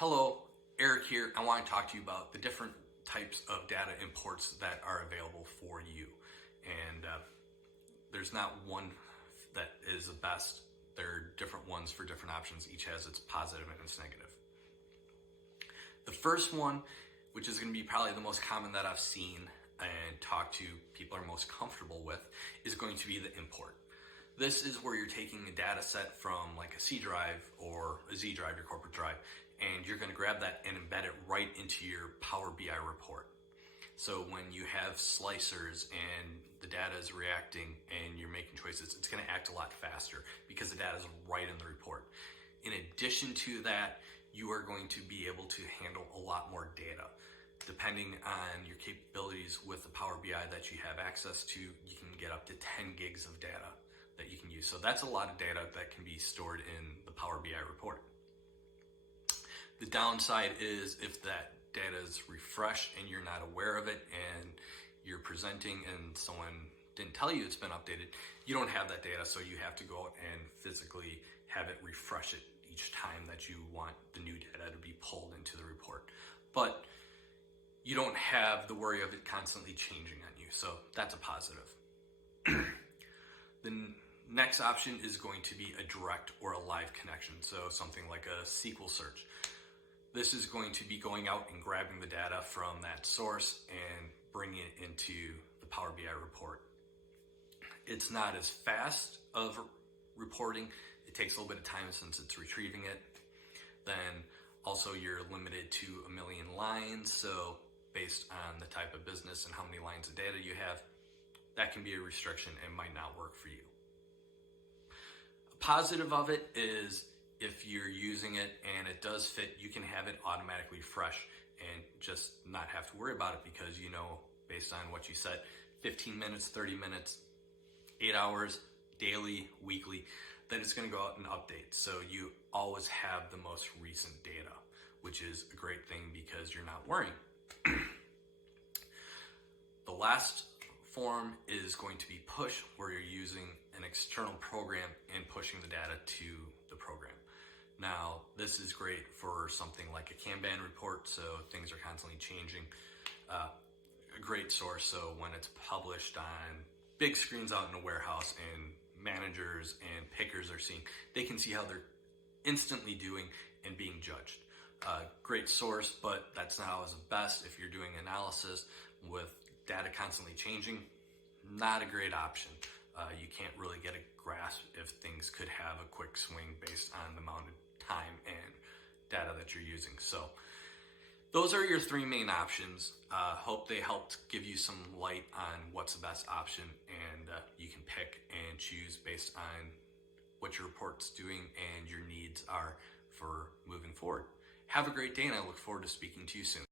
Hello, Eric here. I want to talk to you about the different types of data imports that are available for you. And there's not one that is the best. There are different ones for different options. Each has its positive and its negative. The first one, which is going to be probably the most common that I've seen and talked to people are most comfortable with, is going to be the import. This is where you're taking a data set from like a C drive or a Z drive, your corporate drive, and you're going to grab that and embed it right into your Power BI report. So when you have slicers and the data is reacting and you're making choices, it's going to act a lot faster because the data is right in the report. In addition to that, you are going to be able to handle a lot more data. Depending on your capabilities with the Power BI that you have access to, you can get up to 10 gigs of data that you can use. So that's a lot of data that can be stored in the Power BI report. The downside is if that data is refreshed and you're not aware of it and you're presenting and someone didn't tell you it's been updated, you don't have that data, so you have to go out and physically have it refresh it each time that you want the new data to be pulled into the report. But you don't have the worry of it constantly changing on you, so that's a positive. The next option is going to be a direct or a live connection, so something like a SQL search. This is going to be going out and grabbing the data from that source and bringing it into the Power BI report. It's not as fast of reporting. It takes a little bit of time since it's retrieving it. Then also you're limited to 1 million lines, so based on the type of business and how many lines of data you have, that can be a restriction and might not work for you. A positive of it is if you're using it and it does fit, you can have it automatically fresh and just not have to worry about it because you know, based on what you said, 15 minutes, 30 minutes, 8 hours, daily, weekly, that it's going to go out and update. So you always have the most recent data, which is a great thing because you're not worrying. The last form is going to be push, where you're using an external program and pushing the data to the program. Now, this is great for something like a Kanban report, so things are constantly changing. A great source, so when it's published on big screens out in a warehouse and managers and pickers are seeing, they can see how they're instantly doing and being judged. Great source, but that's not always the best if you're doing analysis with data constantly changing. Not a great option. You can't really get a grasp if things could have a quick swing based on the amount of time and data that you're using. So those are your three main options. Hope they helped give you some light on what's the best option, and you can pick and choose based on what your report's doing and your needs are for moving forward. Have a great day, and I look forward to speaking to you soon.